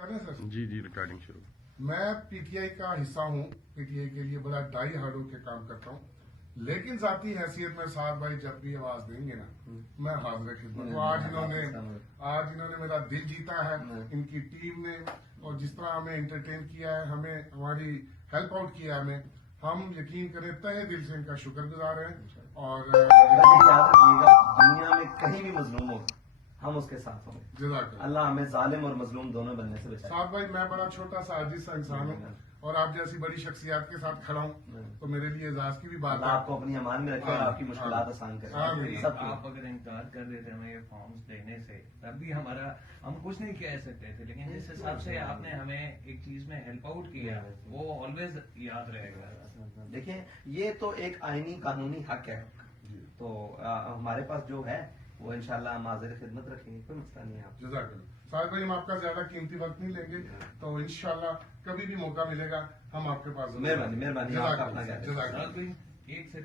جی جی recording شروع. میں P T I کا حصہ ہوں. پی ٹی آئی کے لیے بڑا ڈائی ہارڈ ہو کے کام کرتا ہوں، لیکن ذاتی حیثیت میں سعد بھائی جب بھی آواز دیں گے نا میں حاضر خدمت ہوں. آج انہوں نے میرا دل جیتا ہے، ان کی ٹیم نے، اور جس طرح ہمیں انٹرٹین کیا ہے، ہمیں ہماری ہیلپ آؤٹ کیا ہے، ہم یقین کریں تہہ دل سے ان کا شکر گزار ہیں. اور یاد رکھیے گا دنیا میں کہیں بھی مظلوم ہو ہم اس کے ساتھ ہوں گے. جزاک اللہ. اللہ ہمیں ظالم اور مظلوم دونوں بننے سے بچائے. سعد بھائی میں بڑا چھوٹا سا عاجز سا انسان ہوں اور آپ جیسی بڑی شخصیات کے ساتھ کھڑا ہوں تو میرے لیے اعزاز کی بھی بات اللہ ہے. آپ کو اپنی امان میں رکھے اور آپ کی مشکلات آسان کرے. سب آپ اگر انکار کر رہے تھے ہمیں یہ فارمز دینے سے تب بھی ہم کچھ نہیں کہہ سکتے تھے، لیکن جس حساب سے آپ نے ہمیں ایک چیز میں ہیلپ آؤٹ کیا وہ آلویز یاد رہے گا. دیکھیں یہ تو ایک آئینی قانونی حق ہے، تو ہمارے پاس جو ہے وہ انشاءاللہ ہم حاضر خدمت رکھیں گے، کوئی مسئلہ نہیں ہے. آپ جزاک اللہ. سعد بھائی ہم آپ کا زیادہ قیمتی وقت نہیں لیں گے، تو انشاءاللہ کبھی بھی موقع ملے گا ہم آپ کے پاس. مہربانی جزاک اللہ. ایک سے